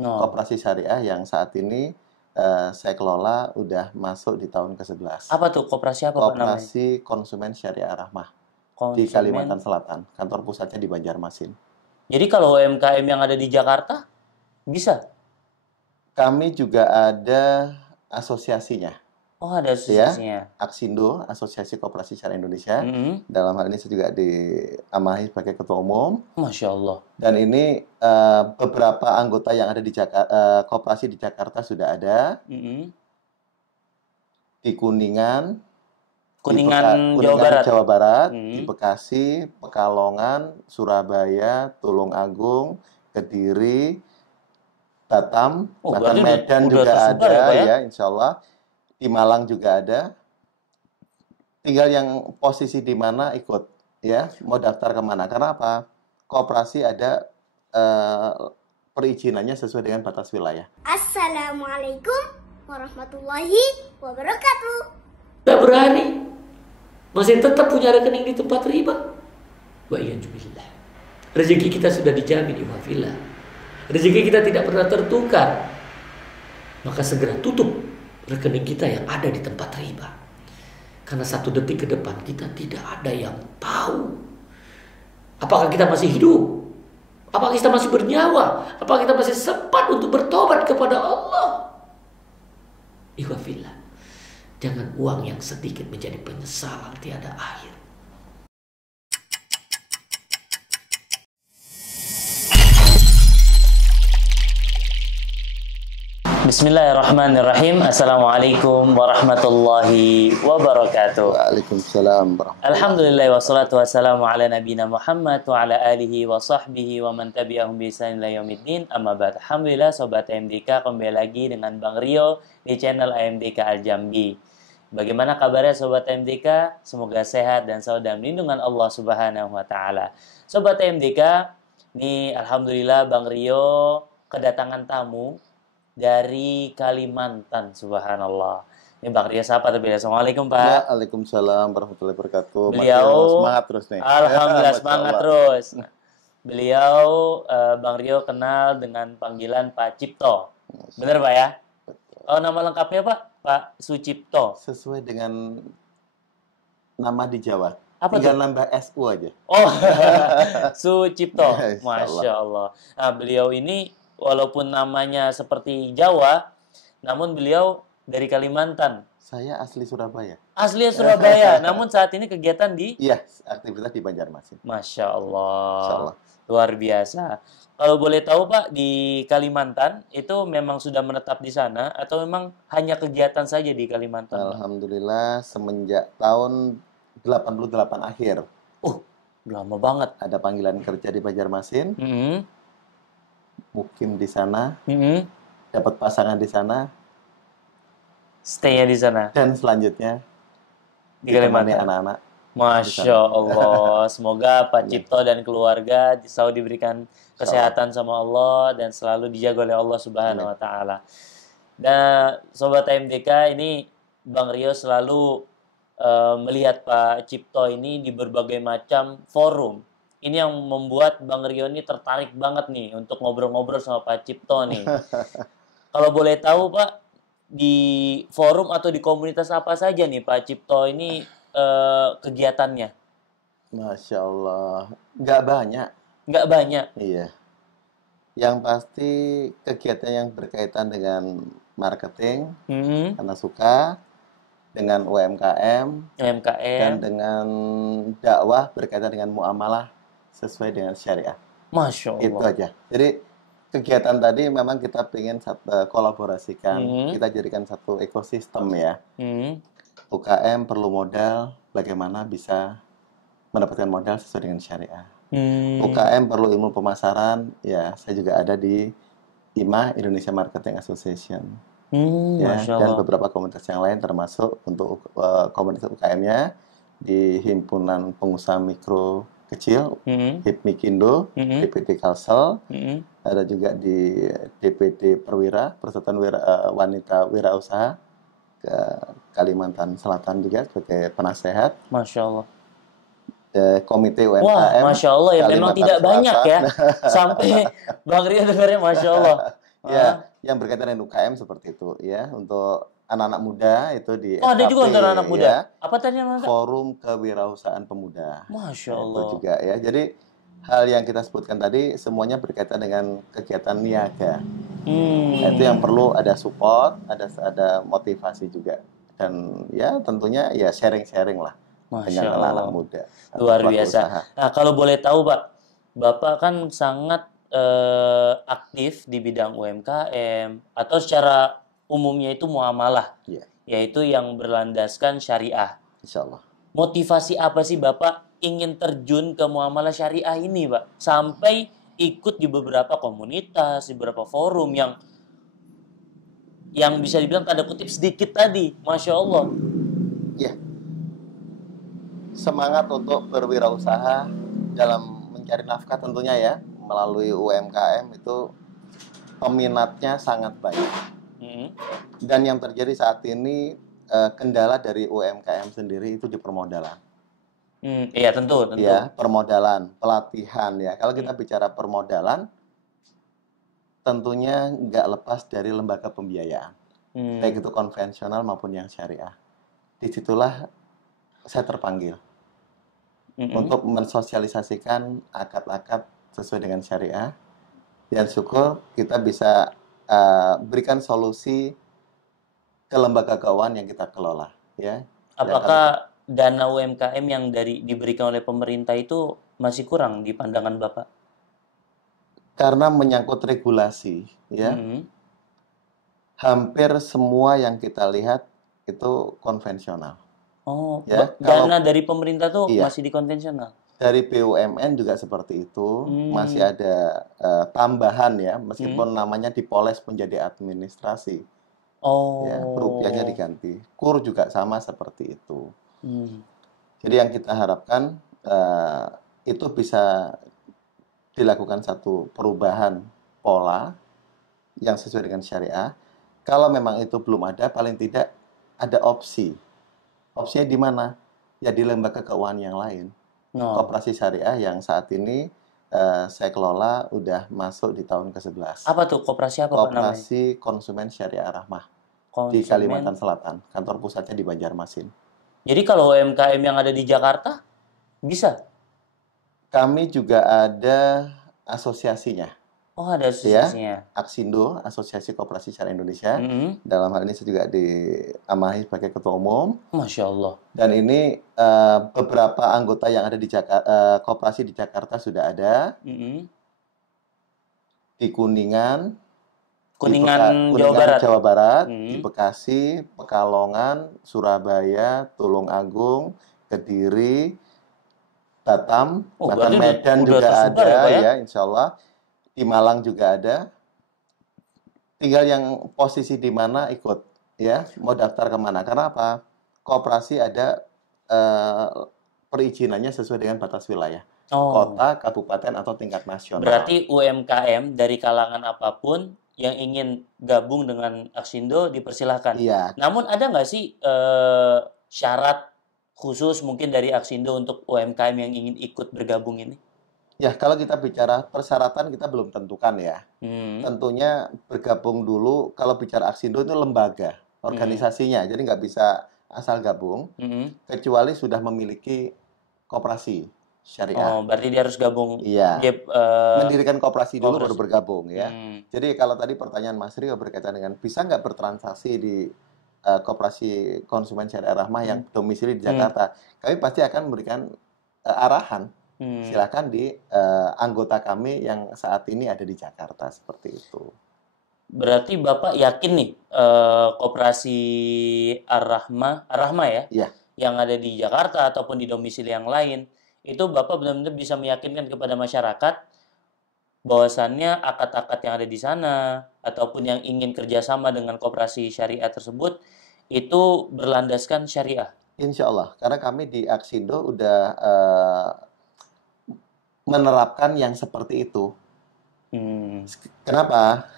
No. koperasi syariah yang saat ini saya kelola udah masuk di tahun ke-11. Apa tuh koperasi apa Pak namanya? Koperasi Konsumen Syariah Rahmah di Konsumen. Kalimantan Selatan. Kantor pusatnya di Banjarmasin. Jadi kalau UMKM yang ada di Jakarta bisa? Kami juga ada asosiasinya. Oh, ada asosiasinya. Aksindo, Asosiasi Koperasi Syariah Indonesia. Mm-hmm. Dalam hal ini saya juga diamanahi sebagai ketua umum. Masya Allah. Dan ini beberapa anggota yang ada di koperasi di Jakarta sudah ada. Mm-hmm. Di Kuningan, Kuningan Jawa Barat. di Bekasi, Pekalongan, Surabaya, Tulungagung, Kediri, Batam, bahkan Medan juga ada ya, insya Allah. Di Malang juga ada. Tinggal yang posisi di mana ikut ya, mau daftar kemana. Karena apa? Koperasi ada perizinannya sesuai dengan batas wilayah. Assalamualaikum warahmatullahi wabarakatuh. Gak berani, masih tetap punya rekening di tempat riba. Wa iyyazubillah. Rezeki kita sudah dijamin iwafillah. Rezeki kita tidak pernah tertukar. Maka segera tutup rekening kita yang ada di tempat riba. Karena 1 detik ke depan kita tidak ada yang tahu apakah kita masih hidup, apakah kita masih bernyawa, apakah kita masih sempat untuk bertobat kepada Allah. Ikhwafillah, jangan uang yang sedikit menjadi penyesalan tiada akhir. Bismillahirrahmanirrahim. Assalamualaikum warahmatullahi wabarakatuh. Waalaikumsalam warahmatullahi. Alhamdulillah wassalatu wassalamu ala nabiyina Muhammad wa ala alihi wa sahbihi wa man tabi'ahum bi ihsan ila yaumiddin. Amma ba'd. Alhamdulillah sobat AMDK, kembali lagi dengan Bang Rio di channel AMDK Al Jambi. Bagaimana kabarnya sobat AMDK? Semoga sehat dan selalu dalam lindungan Allah Subhanahu wa taala. Sobat AMDK, nih alhamdulillah Bang Rio kedatangan tamu dari Kalimantan, subhanallah. Ini Bang Rio sapa terlebih dahulu. Assalamualaikum Pak. Waalaikumsalam warahmatullahi wabarakatuh. Beliau semangat terus nih. Alhamdulillah semangat terus. Beliau Bang Rio kenal dengan panggilan Pak Cipto. Benar Pak ya? Oh, nama lengkapnya Pak? Pak Sucipto. Sesuai dengan nama di Jawa. Apa tinggal tuh? nambah SU aja. Oh, Sucipto. Masya Masya Allah. Nah, beliau ini walaupun namanya seperti Jawa, namun beliau dari Kalimantan. Saya asli Surabaya. Asli Surabaya, namun saat ini kegiatan di? Iya, aktivitas di Banjarmasin. Masya Allah. Masya Allah. Luar biasa. Kalau boleh tahu Pak, di Kalimantan itu memang sudah menetap di sana atau memang hanya kegiatan saja di Kalimantan? Alhamdulillah semenjak tahun 88 akhir. Lama banget. Ada panggilan kerja di Banjarmasin. Mukim di sana, dapat pasangan di sana, stay-nya di sana, dan selanjutnya di Kalimantan. Anak-anak. Masya Allah, semoga Pak Cipto dan keluarga selalu diberikan kesehatan sama Allah dan selalu dijaga oleh Allah Subhanahu Wa Taala. Dan sobat AMDK, ini Bang Rio selalu melihat Pak Cipto ini di berbagai macam forum. Ini yang membuat Bang Rio ini tertarik banget nih untuk ngobrol-ngobrol sama Pak Cipto nih. Kalau boleh tahu Pak, di forum atau di komunitas apa saja nih Pak Cipto ini kegiatannya? Masya Allah, nggak banyak. Nggak banyak? Iya. Yang pasti kegiatan yang berkaitan dengan marketing, karena suka, dengan UMKM, dan dengan dakwah berkaitan dengan muamalah, sesuai dengan syariah. Masya Allah. Itu aja. Jadi kegiatan tadi memang kita ingin kolaborasikan, kita jadikan satu ekosistem ya. UKM perlu modal, bagaimana bisa mendapatkan modal sesuai dengan syariah. UKM perlu ilmu pemasaran, ya saya juga ada di IMA, Indonesia Marketing Association. Ya, dan beberapa komunitas yang lain termasuk untuk komunitas UKM-nya di Himpunan Pengusaha Mikro Kecil, HIPMIKINDO, DPD Kalsel, ada juga di DPD Perwira, Persatuan Wanita Wirausaha ke Kalimantan Selatan juga sebagai penasehat. Masya Allah. Komite UMKM. Wah, Masya Allah ya, memang tidak Selatan. banyak ya. Sampai Bang Rio dengarnya Masya Allah. Ya, yang berkaitan dengan UKM seperti itu ya. Untuk anak-anak muda itu di Oh, ada juga FKP, untuk anak muda. ya. Apa tadi namanya? Forum Kewirausahaan Pemuda. Masya Nah, Allah. itu juga ya. Jadi hal yang kita sebutkan tadi semuanya berkaitan dengan kegiatan niaga. Nah, itu yang perlu ada support, ada motivasi juga. Dan ya tentunya ya sharing-sharing lah Masya dengan anak-anak Allah. muda. atau Luar pelaku biasa. usaha. Nah, kalau boleh tahu, Pak, Bapak kan sangat aktif di bidang UMKM atau secara umumnya itu muamalah, Iya, yaitu yang berlandaskan syariah. insya Allah. Motivasi apa sih Bapak ingin terjun ke muamalah syariah ini, Pak? Sampai ikut di beberapa komunitas, di beberapa forum yang bisa dibilang tanda kutip sedikit tadi. Masya Allah. Ya, semangat untuk berwirausaha dalam mencari nafkah tentunya ya melalui UMKM itu peminatnya sangat banyak. Dan yang terjadi saat ini kendala dari UMKM sendiri itu di permodalan. Iya tentu. Ya, permodalan, pelatihan ya. Kalau kita bicara permodalan, tentunya nggak lepas dari lembaga pembiayaan, baik itu konvensional maupun yang syariah. Disitulah saya terpanggil untuk mensosialisasikan akad-akad sesuai dengan syariah. Dan syukur kita bisa berikan solusi ke lembaga keuangan yang kita kelola. Ya. Apakah dana UMKM yang diberikan oleh pemerintah itu masih kurang di pandangan Bapak? Karena menyangkut regulasi, ya, hampir semua yang kita lihat itu konvensional. Oh, ya, dana dari pemerintah tuh iya, masih di konvensional? Dari BUMN juga seperti itu, masih ada tambahan ya, meskipun namanya dipoles menjadi administrasi. Oh. Ya, rupiahnya diganti. KUR juga sama seperti itu. Jadi yang kita harapkan itu bisa dilakukan satu perubahan pola yang sesuai dengan syariah. Kalau memang itu belum ada, paling tidak ada opsi. Opsinya di mana? Ya di lembaga keuangan yang lain. Koperasi syariah yang saat ini saya kelola udah masuk di tahun ke-11. Apa tuh koperasi apa? Koperasi Konsumen Syariah Rahmah di Kalimantan Selatan. Kantor pusatnya di Banjarmasin. Jadi kalau UMKM yang ada di Jakarta bisa? Kami juga ada asosiasinya. Oh, ada asosiasinya. Ya, Aksindo, Asosiasi Koperasi Syariah Indonesia. Dalam hal ini saya juga diamanahi sebagai ketua umum. Masya Allah. Dan ini beberapa anggota yang ada di koperasi di Jakarta sudah ada. Di Kuningan, Jawa Barat, di Bekasi, Pekalongan, Surabaya, Tulungagung, Kediri, Batam, bahkan Medan juga ada ya, insya Allah. Di Malang juga ada. Tinggal yang posisi di mana ikut ya, mau daftar kemana. Karena apa? Koperasi ada perizinannya sesuai dengan batas wilayah. Kota, kabupaten, atau tingkat nasional. Berarti UMKM dari kalangan apapun yang ingin gabung dengan Aksindo dipersilahkan. Iya. Namun ada nggak sih syarat khusus mungkin dari Aksindo untuk UMKM yang ingin ikut bergabung ini? Ya, kalau kita bicara persyaratan kita belum tentukan ya. Tentunya bergabung dulu, kalau bicara Aksindo itu lembaga, organisasinya. Jadi nggak bisa asal gabung, kecuali sudah memiliki koperasi syariah. Oh, berarti dia harus gabung. Iya. Mendirikan koperasi dulu baru bergabung ya. Jadi kalau tadi pertanyaan Mas Rio berkaitan dengan bisa nggak bertransaksi di Koperasi Konsumen Syariah Rahmah yang domisili di Jakarta, kami pasti akan memberikan arahan. Silakan di anggota kami yang saat ini ada di Jakarta seperti itu. Berarti Bapak yakin nih Koperasi Ar-Rahmah ya, yang ada di Jakarta ataupun di domisili yang lain, itu Bapak benar-benar bisa meyakinkan kepada masyarakat bahwasannya akad-akad yang ada di sana ataupun yang ingin kerjasama dengan koperasi syariah tersebut itu berlandaskan syariah. Insya Allah, karena kami di Aksindo udah menerapkan yang seperti itu. Kenapa?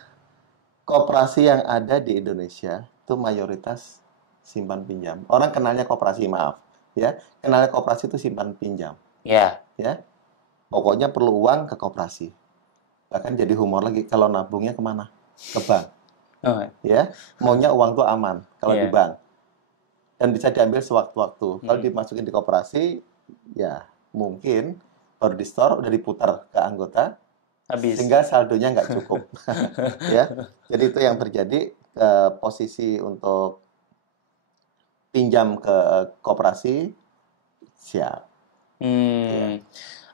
Koperasi yang ada di Indonesia itu mayoritas simpan pinjam. Orang kenalnya koperasi, maaf, ya. Kenalnya koperasi itu simpan pinjam. Ya. Pokoknya perlu uang ke koperasi. Bahkan jadi humor lagi, kalau nabungnya kemana? ke bank. Oh, Ya, maunya uang tuh aman kalau di Iya. bank. Dan bisa diambil sewaktu-waktu. Kalau Hmm. dimasukin di koperasi, ya mungkin baru di store udah diputar ke anggota, habis. sehingga saldonya nggak cukup. Ya, jadi itu yang terjadi. Posisi untuk pinjam ke koperasi siap. Hmm.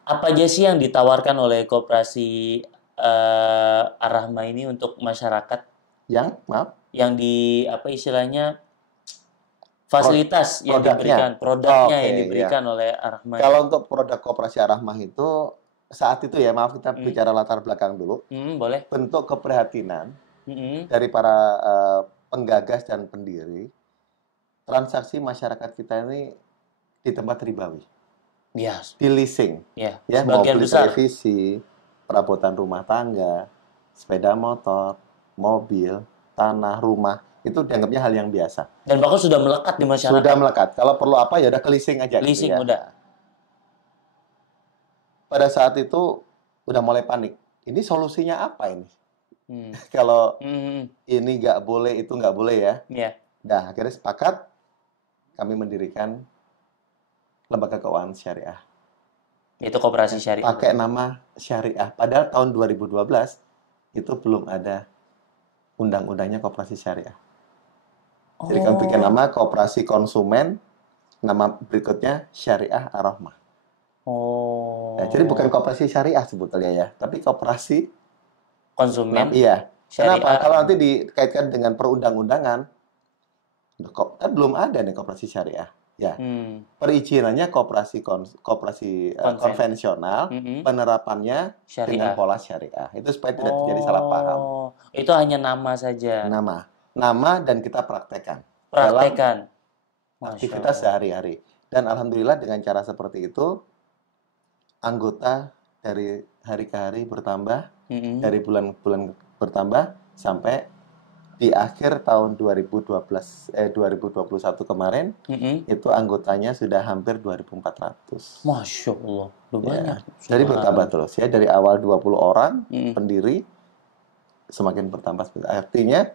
Apa aja sih yang ditawarkan oleh koperasi Ar-Rahma ini untuk masyarakat Yang maaf, yang di apa istilahnya fasilitas yang produknya. diberikan, produknya Oke, yang diberikan oleh Ar-Rahma? kalau untuk produk koperasi Ar-Rahmah itu saat itu ya, maaf kita Hmm. bicara latar belakang dulu. Boleh. Bentuk keprihatinan Hmm. dari para penggagas dan pendiri, transaksi masyarakat kita ini di tempat ribawi, Ya, di leasing, ya, ya, mau sebagian beli besar. televisi, perabotan rumah tangga, sepeda motor, mobil, tanah, rumah, itu dianggapnya hal yang biasa. Dan bahkan sudah melekat di masyarakat. Sudah melekat. Kalau perlu apa ya udah ke leasing aja. Leasing gitu ya. udah. Pada saat itu udah mulai panik. Ini solusinya apa ini? Hmm. Kalau Hmm. ini nggak boleh, itu nggak boleh ya. Ya. Nah, akhirnya sepakat kami mendirikan lembaga keuangan syariah. Itu koperasi syariah. Pakai nama syariah. Padahal tahun 2012 itu belum ada undang-undangnya koperasi syariah. Jadi kami bikin nama koperasi konsumen, nama berikutnya Syariah Ar-Rahmah. Oh. Nah, jadi bukan koperasi syariah sebetulnya ya, tapi koperasi konsumen. Iya. Syariah. Kenapa? Kalau nanti dikaitkan dengan perundang-undangan, kok kan belum ada nih koperasi syariah. Ya. Perizinannya koperasi konvensional, penerapannya syariah. dengan pola syariah. Itu supaya tidak terjadi salah paham. Itu hanya nama saja. Nama dan kita praktekkan. Praktekkan. Dalam aktivitas sehari-hari. Dan alhamdulillah dengan cara seperti itu, anggota dari hari ke hari bertambah, dari bulan-bulan bertambah, sampai di akhir tahun 2021 kemarin, itu anggotanya sudah hampir 2.400. Masya Allah, udah banyak. Jadi bertambah terus ya, dari awal 20 orang pendiri, semakin bertambah. Artinya,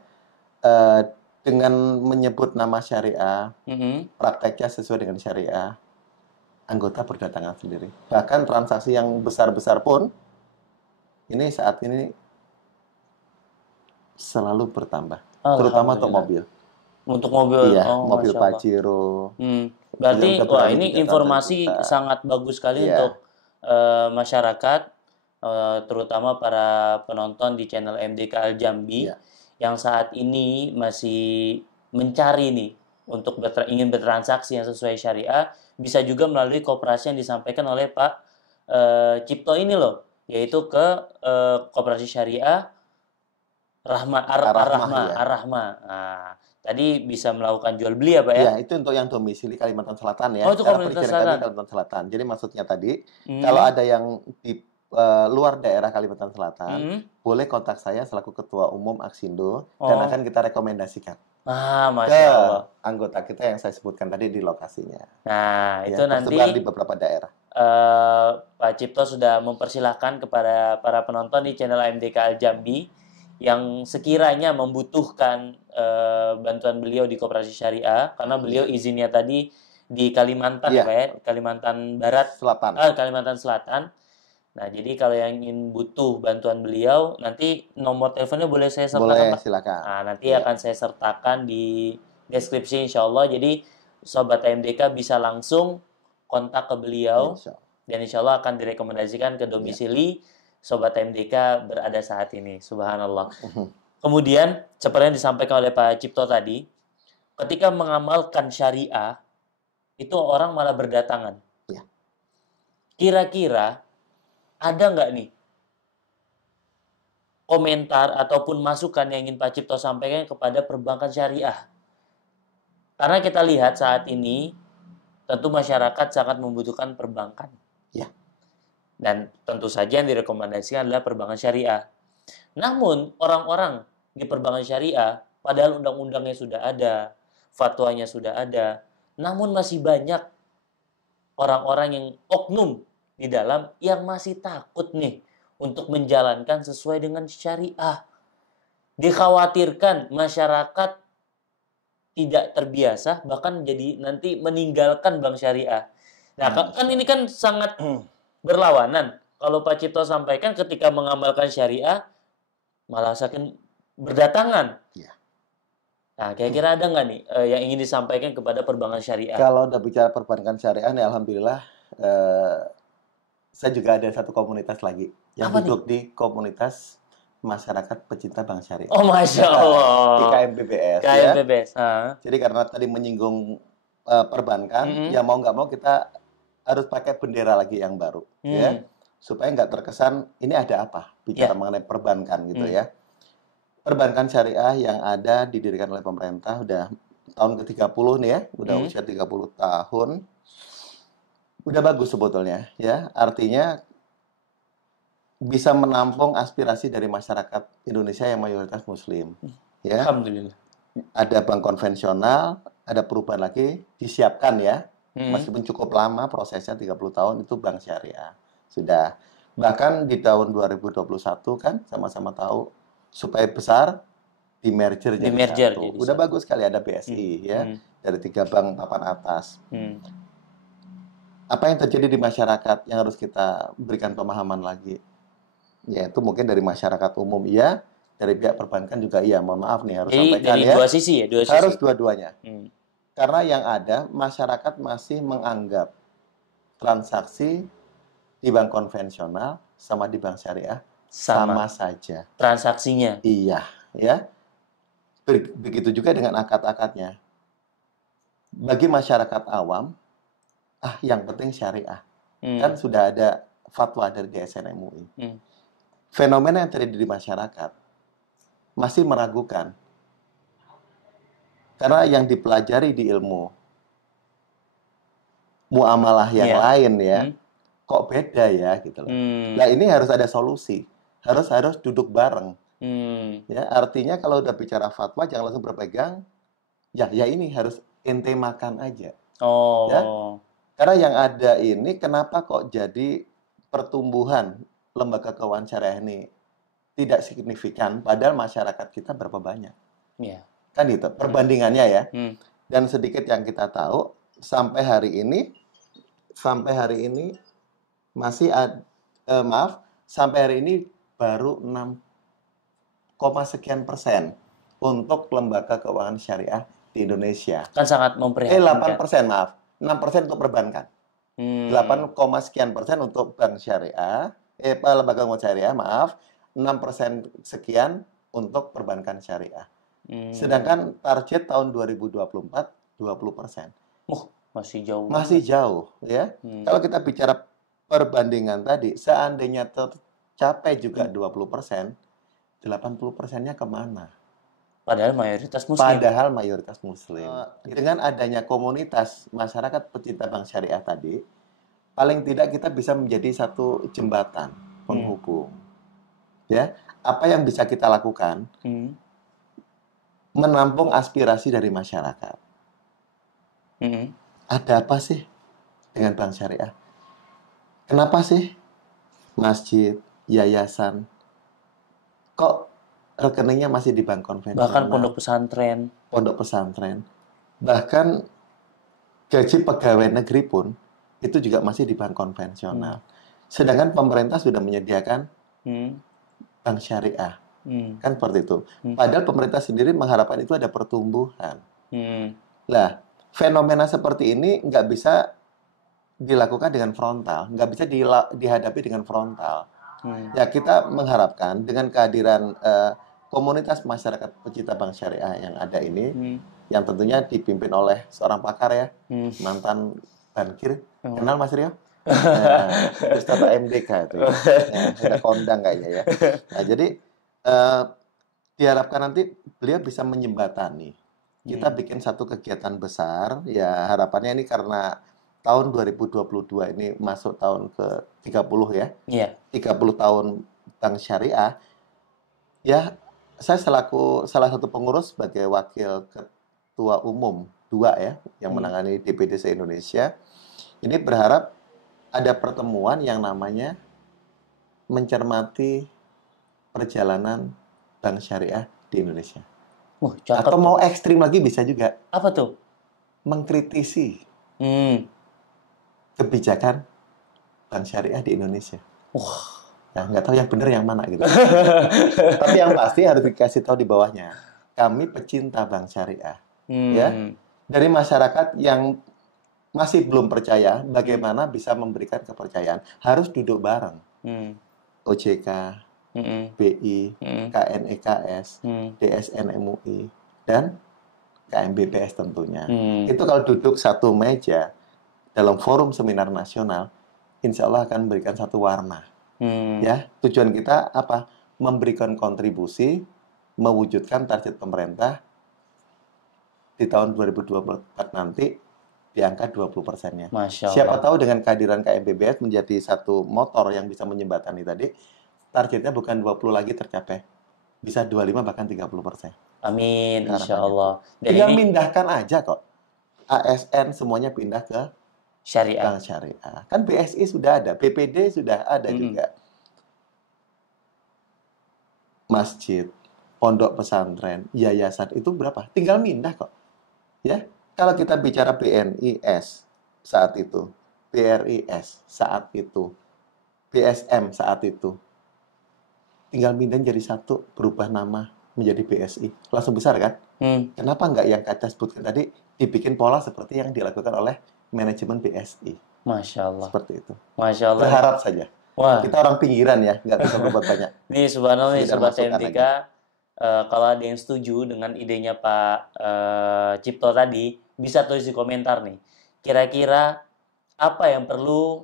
dengan menyebut nama syariah, prakteknya sesuai dengan syariah, anggota berdatangan sendiri. Bahkan transaksi yang besar-besar pun, ini saat ini selalu bertambah. Terutama untuk mobil. Untuk mobil? Iya, mobil Pajero. Berarti, wah ini informasi sangat bagus sekali untuk masyarakat, terutama para penonton di channel MDK Al Jambi, yang saat ini masih mencari nih untuk ingin bertransaksi yang sesuai syariah, bisa juga melalui koperasi yang disampaikan oleh Pak Cipto ini loh, yaitu ke koperasi syariah Ar-Rahma. Nah, tadi bisa melakukan jual beli ya Pak ya? Ya, itu untuk yang domisili Kalimantan Selatan ya. Oh, itu Kalimantan Selatan. Jadi maksudnya tadi, kalau ada yang di luar daerah Kalimantan Selatan, boleh kontak saya selaku Ketua Umum Aksindo, dan akan kita rekomendasikan Masya Allah. Anggota kita yang saya sebutkan tadi di lokasinya. Nah, itu nanti tersebar di beberapa daerah. Pak Cipto sudah mempersilahkan kepada para penonton di channel MDK Al Jambi yang sekiranya membutuhkan bantuan beliau di koperasi syariah, karena beliau izinnya tadi di Kalimantan ya Pak ya, Kalimantan Barat, Kalimantan Selatan. Nah, jadi kalau yang ingin butuh bantuan beliau, nanti nomor teleponnya boleh saya sertakan, Pak? Silakan. Nah, nanti akan saya sertakan di deskripsi insya Allah. Jadi, Sobat MDK bisa langsung kontak ke beliau. Dan insya Allah akan direkomendasikan ke domisili Sobat MDK berada saat ini. Subhanallah. Kemudian, seperti yang disampaikan oleh Pak Cipto tadi, ketika mengamalkan syariah, itu orang malah berdatangan. Kira-kira ada nggak nih komentar ataupun masukan yang ingin Pak Cipto sampaikan kepada perbankan syariah? Karena kita lihat saat ini, tentu masyarakat sangat membutuhkan perbankan. Dan tentu saja yang direkomendasikan adalah perbankan syariah. Namun, orang-orang di perbankan syariah, padahal undang-undangnya sudah ada, fatwanya sudah ada, namun masih banyak orang-orang yang oknum di dalam yang masih takut nih untuk menjalankan sesuai dengan syariah. dikhawatirkan masyarakat tidak terbiasa, bahkan jadi nanti meninggalkan bank syariah. Nah, kan ini kan sangat berlawanan. Kalau Pak Cipto sampaikan ketika mengamalkan syariah, malah semakin berdatangan. Ya. Nah, kira-kira ada nggak nih yang ingin disampaikan kepada perbankan syariah? Kalau udah bicara perbankan syariah, nih alhamdulillah, saya juga ada satu komunitas lagi yang duduk di komunitas masyarakat pecinta bank syariah. Oh, Masya Allah. Di KMPBS. KMPBS. Ya. Jadi karena tadi menyinggung perbankan, ya mau nggak mau kita harus pakai bendera lagi yang baru, ya, supaya nggak terkesan ini ada apa bicara mengenai perbankan gitu ya. Perbankan syariah yang ada didirikan oleh pemerintah udah tahun ke-30 nih ya, udah usia 30 tahun. Udah bagus sebetulnya ya. Artinya bisa menampung aspirasi dari masyarakat Indonesia yang mayoritas muslim. Ya. Alhamdulillah. Ada bank konvensional, ada perubahan lagi, disiapkan ya. Meskipun cukup lama prosesnya 30 tahun itu bank syariah. Sudah. Bahkan di tahun 2021 kan sama-sama tahu supaya besar di merger jadi satu. Udah bagus sekali ada BSI ya. Dari 3 bank papan atas. Apa yang terjadi di masyarakat yang harus kita berikan pemahaman lagi? Ya itu mungkin dari masyarakat umum iya, dari pihak perbankan juga iya. Mohon maaf nih harus sampaikan dari ya. Dua sisi ya, dua sisi. Harus dua-duanya. Karena yang ada masyarakat masih menganggap transaksi di bank konvensional sama di bank syariah sama saja. Transaksinya. Iya, ya. Begitu juga dengan akad-akadnya. Bagi masyarakat awam, yang penting syariah. Kan sudah ada fatwa dari DSN MUI. Fenomena yang terjadi di masyarakat masih meragukan. Karena yang dipelajari di ilmu muamalah yang lain ya, kok beda ya gitu loh. Nah ini harus ada solusi, harus duduk bareng. Ya artinya kalau udah bicara fatwa jangan langsung berpegang. Ya ini harus ente makan aja. Ya? Karena yang ada ini kenapa kok jadi pertumbuhan lembaga keuangan syariah ini tidak signifikan, padahal masyarakat kita berapa banyak? Yeah. Kan itu perbandingannya ya. Dan sedikit yang kita tahu sampai hari ini masih sampai hari ini baru 6, sekian persen untuk lembaga keuangan syariah di Indonesia. Kan sangat memprihatinkan. 8%, maaf. 6% untuk perbankan. 8, sekian persen untuk bank syariah, lembaga keuangan syariah, maaf. 6% sekian untuk perbankan syariah. Sedangkan target tahun 2024 20%. Masih jauh. Masih jauh ya. Kalau kita bicara perbandingan tadi, seandainya tercapai juga 20%, 80%-nya kemana? Padahal mayoritas muslim. Dengan adanya komunitas masyarakat pecinta bank syariah tadi, paling tidak kita bisa menjadi satu jembatan penghubung. Ya, apa yang bisa kita lakukan? Menampung aspirasi dari masyarakat. Ada apa sih dengan bank syariah? Kenapa sih masjid, yayasan, kok rekeningnya masih di bank konvensional? Bahkan pondok pesantren. Bahkan gaji pegawai negeri pun itu juga masih di bank konvensional. Sedangkan pemerintah sudah menyediakan bank syariah. Kan seperti itu. Padahal pemerintah sendiri mengharapkan itu ada pertumbuhan. Lah, fenomena seperti ini nggak bisa dilakukan dengan frontal, nggak bisa dihadapi dengan frontal. Ya kita mengharapkan dengan kehadiran komunitas masyarakat pecinta bank syariah yang ada ini, yang tentunya dipimpin oleh seorang pakar ya, mantan bankir, kenal Mas Rio? Ustadz MDK itu, ada kondang kayaknya ya. Nah jadi diharapkan nanti beliau bisa menyembatani. Kita bikin satu kegiatan besar, ya harapannya ini karena tahun 2022 ini masuk tahun ke-30 ya. Iya. 30 tahun bank syariah. Ya, saya selaku salah satu pengurus sebagai wakil ketua umum 2 ya, yang menangani DPD se-Indonesia. Ini berharap ada pertemuan yang namanya mencermati perjalanan bank syariah di Indonesia. Cakep. Atau mau ekstrim lagi bisa juga. Apa tuh? Mengkritisi kebijakan bank syariah di Indonesia. Nah, nggak tahu yang benar yang mana gitu. Tapi yang pasti harus dikasih tahu di bawahnya. Kami pecinta bank syariah. Ya. Dari masyarakat yang masih belum percaya, bagaimana bisa memberikan kepercayaan. Harus duduk bareng. OJK, BI, KNEKS, DSN MUI, dan KMBPS tentunya. Itu kalau duduk satu meja dalam forum seminar nasional, insya Allah akan memberikan satu warna. Ya, tujuan kita apa? Memberikan kontribusi, mewujudkan target pemerintah di tahun 2024 nanti di angka 20%-nya. Siapa tahu dengan kehadiran KMBPS menjadi satu motor yang bisa menjembatani tadi, targetnya bukan 20 lagi tercapai. Bisa 25 bahkan 30%. Amin, insya Allah. Tinggal mindahkan aja kok. ASN semuanya pindah ke syariah. Bank syariah. Kan BSI sudah ada, BPD sudah ada juga. Masjid, pondok pesantren, yayasan itu berapa? Tinggal mindah kok. Ya. Kalau kita bicara BNIS saat itu, BRIS saat itu, BSM saat itu, tinggal mindah jadi satu, berubah nama menjadi BSI. Langsung besar kan? Kenapa nggak yang Kaca sebutkan tadi dibikin pola seperti yang dilakukan oleh manajemen BSI? Masya Allah. Seperti itu. Masya Allah. Berharap saja. Kita orang pinggiran ya, nggak bisa berbuat banyak. Nih, subhanallah nih, Sobat TMDK, kalau ada yang setuju dengan idenya Pak Cipto tadi, bisa tulis di komentar nih. Kira-kira apa yang perlu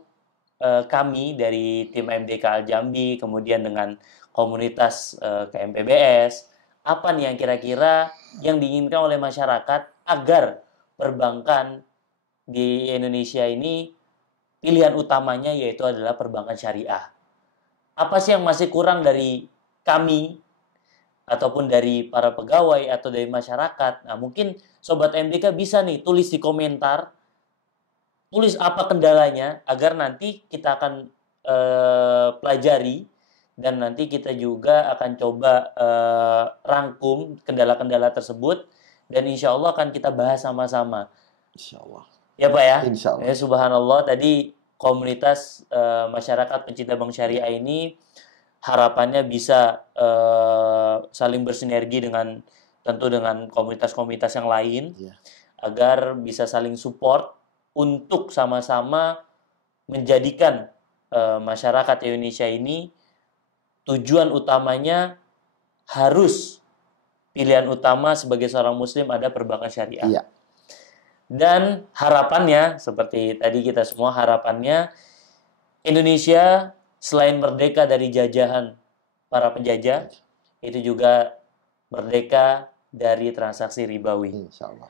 kami dari tim MDK Al-Jambi, kemudian dengan komunitas KMPBS, apa nih yang kira-kira yang diinginkan oleh masyarakat agar perbankan di Indonesia ini pilihan utamanya yaitu adalah perbankan syariah. Apa sih yang masih kurang dari kami ataupun dari para pegawai atau dari masyarakat? Nah, mungkin Sobat MDK bisa nih tulis di komentar, tulis apa kendalanya agar nanti kita akan pelajari dan nanti kita juga akan coba rangkum kendala-kendala tersebut dan insya Allah akan kita bahas sama-sama. Insya Allah. Ya Pak ya? Insya Allah. Ya, subhanallah, tadi komunitas masyarakat pencinta bank syariah ini harapannya bisa saling bersinergi dengan tentu dengan komunitas-komunitas yang lain agar bisa saling support untuk sama-sama menjadikan masyarakat Indonesia ini tujuan utamanya harus pilihan utama sebagai seorang muslim ada perbankan syariah. Iya. Dan harapannya, seperti tadi kita semua harapannya, Indonesia selain merdeka dari jajahan para penjajah, itu juga merdeka dari transaksi ribawi. Insya Allah.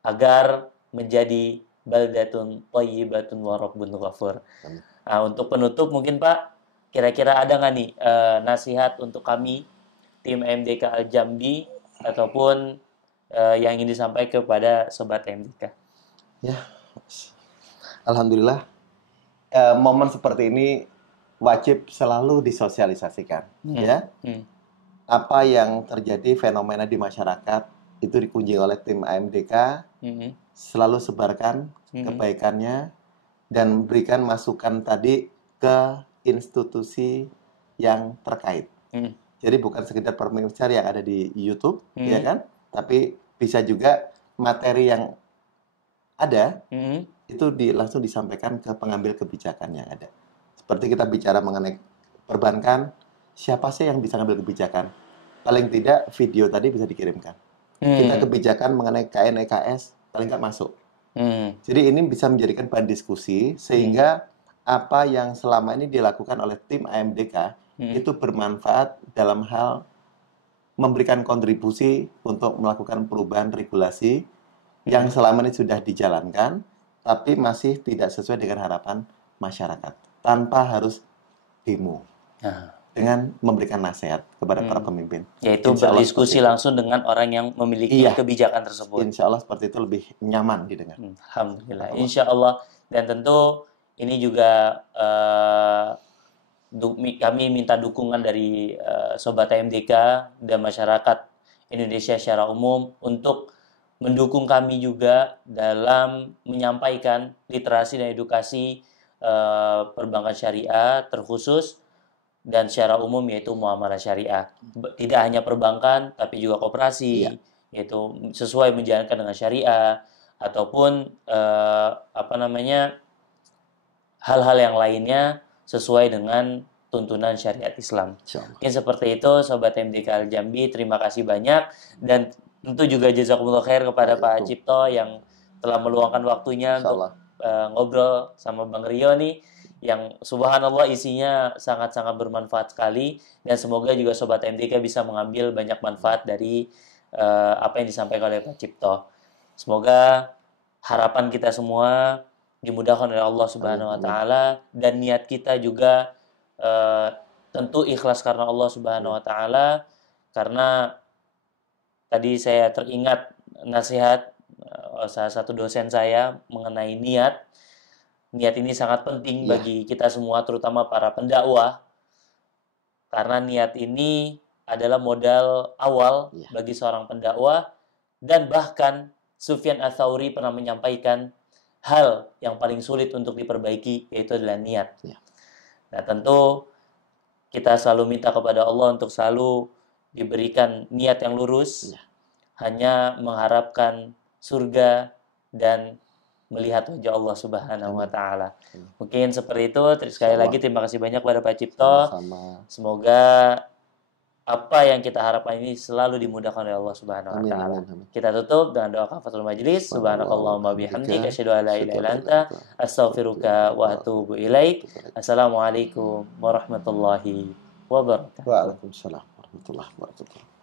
Agar menjadi baldatun thayyibatun wa rabbun ghafur. Nah, untuk penutup mungkin Pak, kira-kira ada nggak nih nasihat untuk kami, tim MDK Al-Jambi, ataupun yang ingin disampaikan kepada Sobat MDK? Ya, alhamdulillah momen seperti ini wajib selalu disosialisasikan. Ya, apa yang terjadi fenomena di masyarakat itu dikunci oleh tim AMDK, selalu sebarkan kebaikannya dan berikan masukan tadi ke institusi yang terkait. Jadi bukan sekedar pemirsa yang ada di YouTube, ya kan? Tapi bisa juga materi yang ada itu langsung disampaikan ke pengambil kebijakan yang ada. Seperti kita bicara mengenai perbankan, siapa sih yang bisa ngambil kebijakan? Paling tidak video tadi bisa dikirimkan. Kita kebijakan mengenai KNEKS paling nggak masuk. Jadi ini bisa menjadikan bahan diskusi sehingga apa yang selama ini dilakukan oleh tim AMDK itu bermanfaat dalam hal memberikan kontribusi untuk melakukan perubahan regulasi yang selama ini sudah dijalankan, tapi masih tidak sesuai dengan harapan masyarakat, tanpa harus demo, dengan memberikan nasihat kepada para pemimpin. Yaitu berdiskusi langsung dengan orang yang memiliki kebijakan tersebut. Insya Allah seperti itu lebih nyaman didengar. Alhamdulillah. Insya Allah. Dan tentu ini juga kami minta dukungan dari Sobat MDK dan masyarakat Indonesia secara umum untuk mendukung kami juga dalam menyampaikan literasi dan edukasi perbankan syariah terkhusus dan secara umum yaitu muamalah syariah. Tidak hanya perbankan tapi juga koperasi, yaitu sesuai menjalankan dengan syariah ataupun hal-hal yang lainnya sesuai dengan tuntunan syariat Islam. Mungkin seperti itu Sobat MDK Al Jambi, terima kasih banyak dan tentu juga jazakumullah khair kepada Pak Cipto yang telah meluangkan waktunya untuk ngobrol sama Bang Rio nih yang subhanallah isinya sangat-sangat bermanfaat sekali dan semoga juga Sobat MDK bisa mengambil banyak manfaat dari apa yang disampaikan oleh Pak Cipto. Semoga harapan kita semua dimudahkan oleh Allah Subhanahu wa taala dan niat kita juga tentu ikhlas karena Allah Subhanahu wa taala, karena tadi saya teringat nasihat salah satu dosen saya mengenai niat. Niat ini sangat penting bagi kita semua, terutama para pendakwah, karena niat ini adalah modal awal bagi seorang pendakwah. Dan bahkan Sufyan Ats-Tsauri pernah menyampaikan hal yang paling sulit untuk diperbaiki yaitu adalah niat. Nah tentu kita selalu minta kepada Allah untuk selalu diberikan niat yang lurus, hanya mengharapkan surga dan melihat wajah Allah Subhanahu wa taala. Mungkin seperti itu. Sekali lagi terima kasih banyak kepada Pak Cipto. Semoga apa yang kita harapkan ini selalu dimudahkan oleh Allah Subhanahu wa taala. Kita tutup dengan doa kafatul majlis. Subhanakallahumma bihamdika asyhadu an la ilaha illa anta astaghfiruka wa atubu ilaik. Assalamualaikum warahmatullahi wabarakatuh. Waalaikumsalam warahmatullahi wabarakatuh.